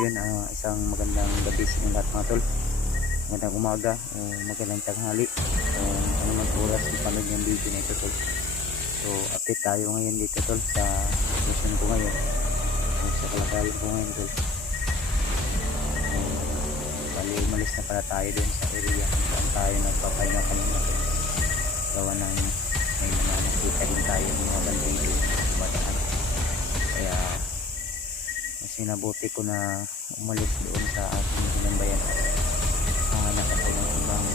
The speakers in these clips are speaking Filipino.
yun, isang magandang gabi sa inyo lahat mga tol. Magandang umaga o magandang tanghali o ano man oras yung panood yung video na ito tol. So update tayo ngayon dito tol sa sitwasyon ko ngayon o sa kalagayan ko ngayon tol. Bali umalis na pala tayo dun sa area kung saan tayo nagpapahinga kanina tol. Gawa ng may mga nakita din tayo mga bandido dumadaan. Kaya mas sinabuti ko na umalis doon sa ating sinambayan at hanap ako ng ibang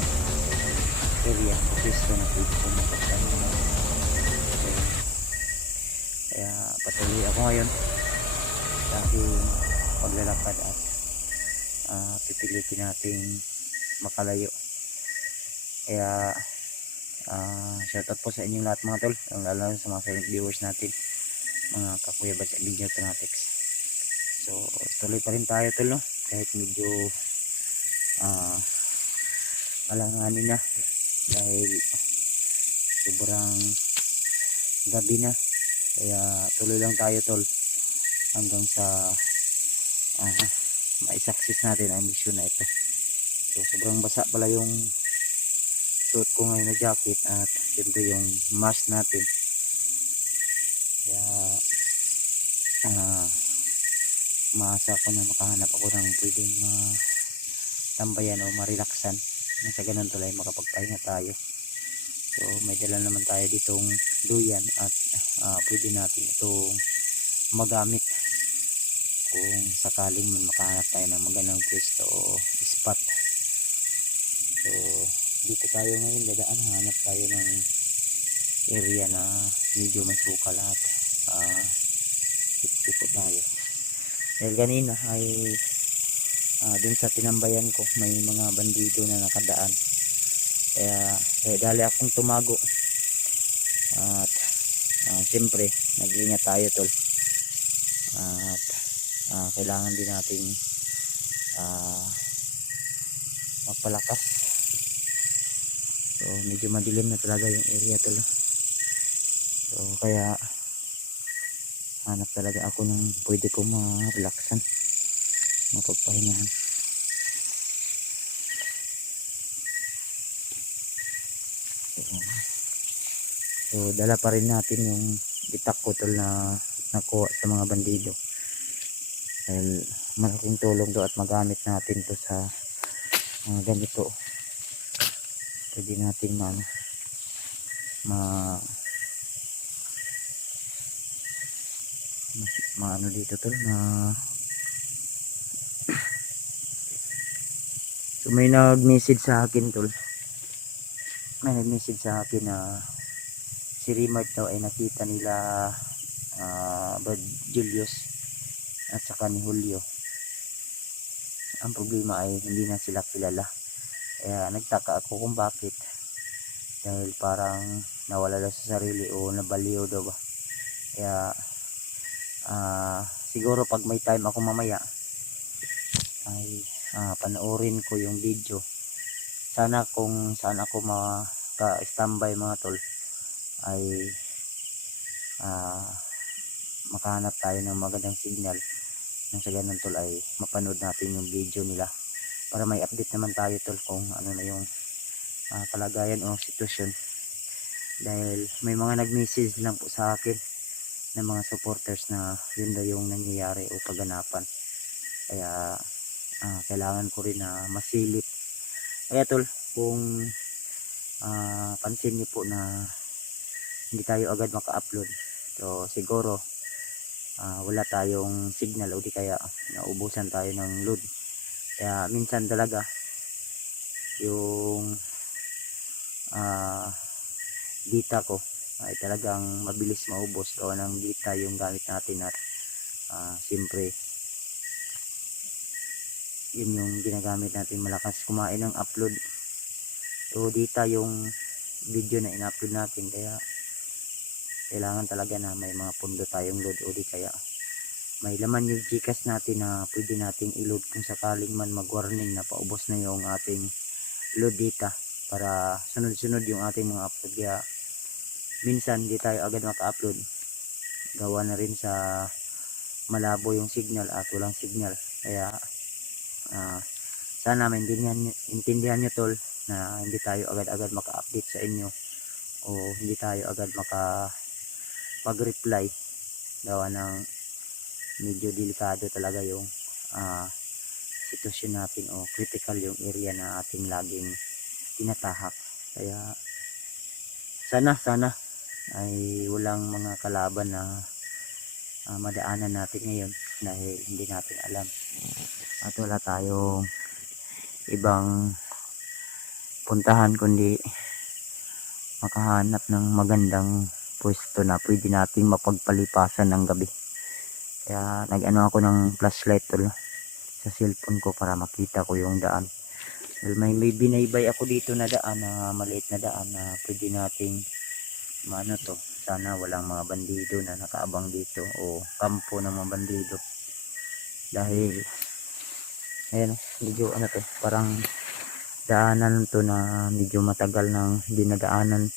area o pwesto na pwede ko magpapahinga. Okay. Kaya patuloy ako ngayon sa aking paglalakad at pipilitin nating makalayo. Kaya shoutout po sa inyong lahat mga tol, lalo sa mga silent viewers natin, mga kakuya ba sa video fanatics. So tuloy pa rin tayo tol, no? Kahit medyo alanganin na dahil sobrang gabi na. Kaya tuloy lang tayo tol hanggang sa mai-success natin ang mission na ito. So sobrang basa pala yung suot ko ngayon na jacket at siyempre yung mask natin. Kaya maasa ko na makahanap ako ng pwedeng matambayan o marelaksan nang sa ganun tulay makapagpahinga tayo. So may dala naman tayo ditong duyan at pwede natin itong magamit kung sakaling makahanap tayo ng magandang pwesto o spot. So dito tayo ngayon dadaan, hanap tayo ng area na medyo masukal at tipo tayo. Dahil kanina ay dun sa tinambayan ko may mga bandido na nakadaan. Kaya dali akong tumago at siyempre nag-iingat tayo tol. At kailangan din nating magpalakas. So medyo madilim na talaga yung area tol. So kaya hanap talaga ako ng pwede ko ma-relaxan, mapagpahingahan. So dala pa rin natin yung itak ko tol na nakuha sa mga bandido. Dahil malaking tulong do at magamit natin to sa ganito. Pwede natin ano dito tol so may nag-message sa akin tol. May nag-message sa akin na si Rimart daw ay nakita nila Brad Julius at saka ni Julio. Ang problema ay hindi na sila kilala. Kaya nagtaka ako kung bakit, dahil parang nawala daw sa sarili o nabaliw daw ba. Kaya siguro pag may time ako mamaya ay panoorin ko yung video. Sana kung saan ako maka-standby mga tol ay makahanap tayo ng magandang signal nang sa ganun tol ay mapanood natin yung video nila para may update naman tayo tol kung ano na yung kalagayan o sitwasyon. Dahil may mga nag-message lang po sa akin ng mga supporters na yun daw yung nangyayari o kaganapan. Kaya kailangan ko rin na masilip. Kaya tol, kung pansin niyo po na hindi tayo agad maka-upload, so siguro wala tayong signal o di kaya naubusan tayo ng load. Kaya minsan talaga yung data ko ay talagang mabilis maubos gawa ng data yung gamit natin at siyempre yun yung ginagamit natin, malakas kumain ng upload. So data yung video na in-upload natin, kaya kailangan talaga na may mga pundo tayong load o di kaya may laman yung Gcash natin na pwede nating i-load kung sakaling man mag-warning na paubos na yung ating load data para sunod-sunod yung ating mga upload. Kaya minsan di tayo agad maka-upload gawa na rin sa malabo yung signal at walang signal. Kaya sana intindihan nyo tol, na hindi tayo agad-agad maka-update sa inyo, o hindi tayo agad mag-reply gawa ng medyo delikado talaga yung sitwasyon natin, o critical yung area na ating laging tinatahak. Kaya sana ay walang mga kalaban na madaanan natin ngayon, dahil hindi natin alam at wala tayong ibang puntahan kundi makahanap ng magandang pwesto na pwede nating mapagpalipasan ng gabi. Kaya nag-ano ako ng flashlight tol sa cellphone ko para makita ko yung daan. Well, may binaybay ako dito na daan, na maliit na daan na pwede nating maano to. Sana walang mga bandido na nakaabang dito, o kampo ng mga bandido, dahil ayan, medyo ano to, parang daanan to na medyo matagal nang dinadaanan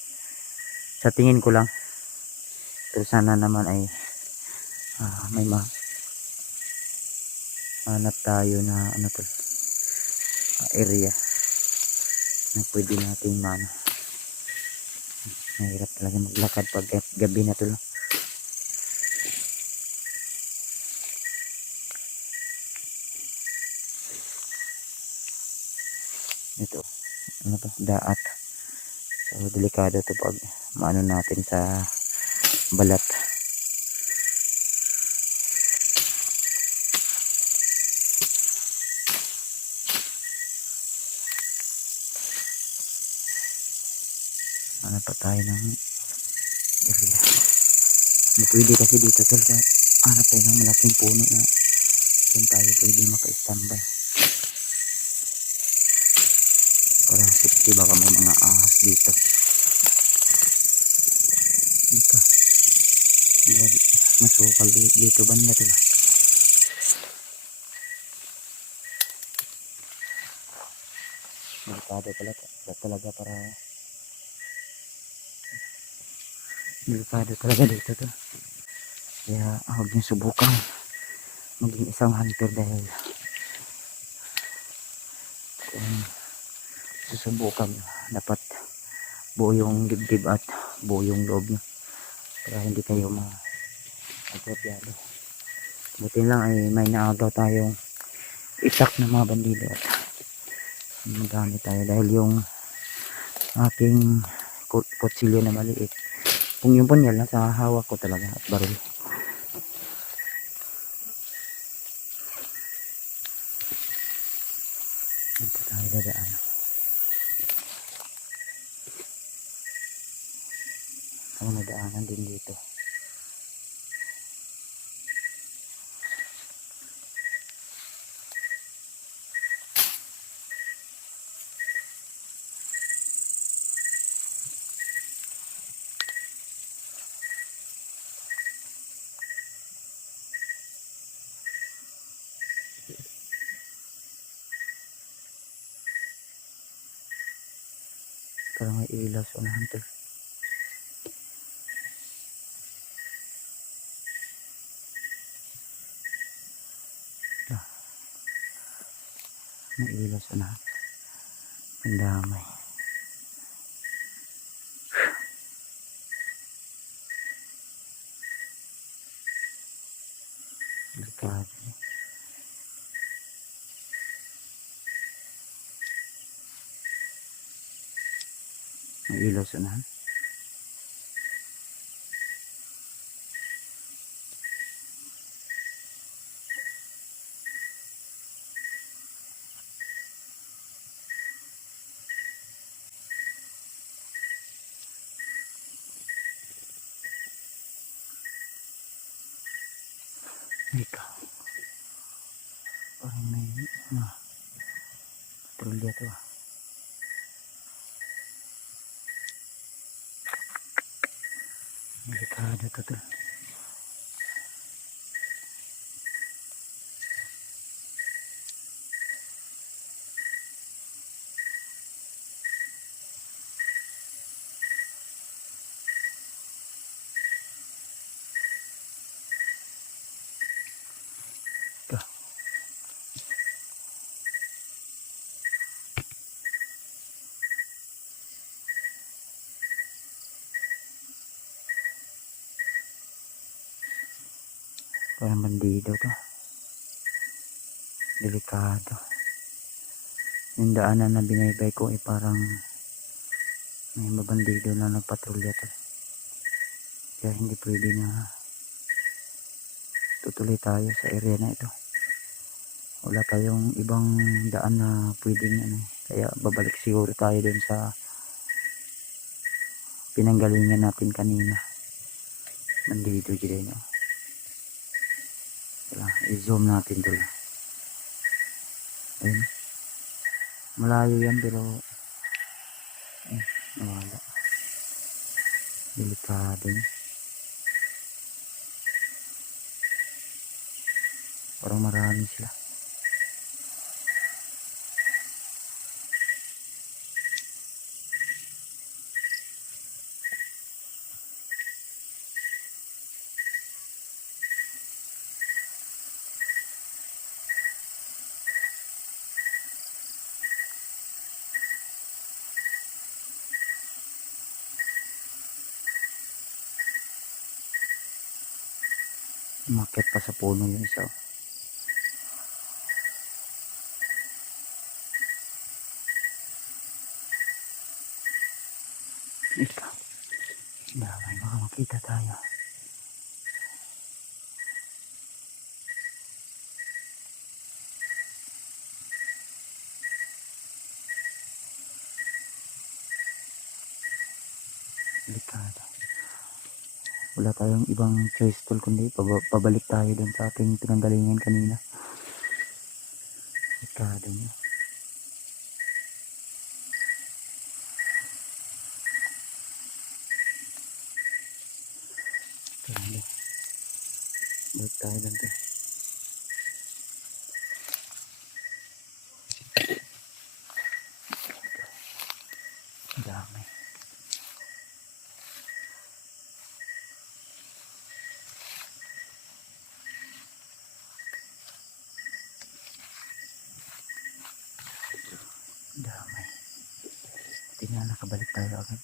sa tingin ko lang. Pero sana naman ay may hanap tayo na ano to, area na pwede nating mahirap talaga maglakad pag gabi na to lang. Ito ano to, daat, so delikado to pag maano natin sa balat. Ano pa tayo ng area, hindi pwede kasi dito tol, hanap tayo ng malaking puno na dyan tayo pwede maka-standby para safety, baka may mga ahas dito. Ika, grabe, masukal dito banda tol. Delikado pala talaga, para delikado talaga dito to. Kaya huwag niyong subukan maging isang hunter, dahil kung susubukan dapat buo yung dibdib at buo yung loob niyo para hindi kayo maagrabyado. Buti lang ay may naagaw tayong itak ng mga bandido at magamit tayo, dahil yung aking kutsilyo na maliit, kung yung punyal nasa hawak ko talaga at baril. Dito tayo dadaan. Ang nadaanan din dito. Parang may ilaw sa unahan to. May ilaw sa unahan. Ang damay. Delikado. May ilaw sa unahan. Ikaw. Parang may patrolya to. Delikado to to. Parang bandido to. Delikado. Yung daanan na binaybay ko ay parang may mabandido na nagpatrolya to. Kaya hindi pwede na tutuloy tayo sa area na ito. Wala tayong ibang daan na pwedeng ano. Kaya babalik siguro tayo dun sa pinanggalingan natin kanina. Bandido dyan, no? Wala, i-zoom natin dun. Ayun. Malayo yan pero nawala. Delikado yun. Parang marami sila. Umakyat pa sa puno yung isa. Ikaw. Damay, baka makita tayo. Delikado. Wala tayong ibang choice tool kundi pabalik tayo dun sa ating pinanggalingan kanina. Delikado nyo. Delikado. Balik tayo dun to. Dami. Dami. Tingnan, nakabalik tayo agad.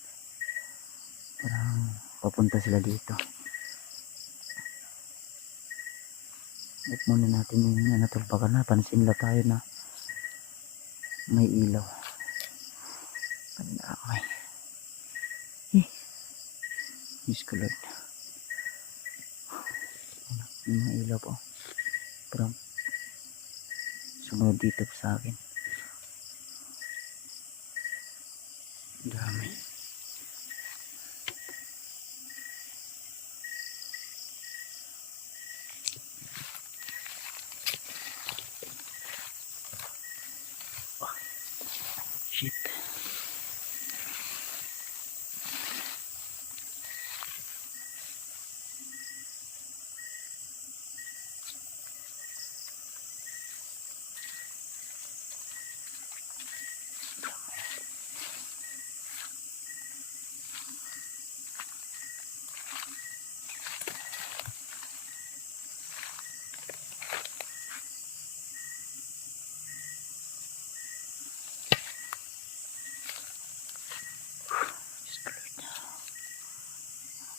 Parang papunta sila dito. At muna natin yung ano tol, baka napansin nila tayo na may ilaw. Pandamay. Diyos ko Lord. Yung mga ilaw po. Parang sumunod dito sa akin. Dami. Oh, shit.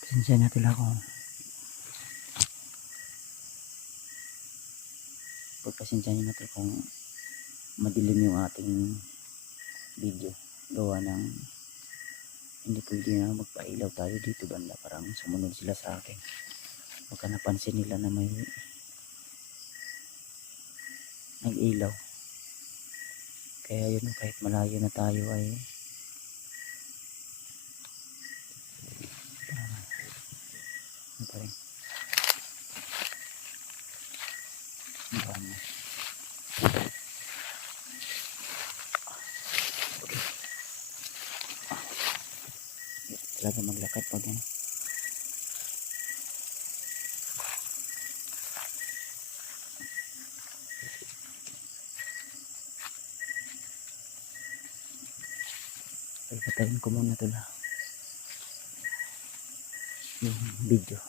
Pasensya na tila kung pagpasensya nyo na to kung madilim yung ating video. Gawa ng hindi pwede na magpailaw tayo dito banda. Parang sumunod sila sa akin. Baka napansin nila na may nag-ilaw. Kaya yun, kahit malayo na tayo ay ano pa rin. Dami. Okay. Hirap talaga maglakad pag yan. Patayin ko muna ito na yung video.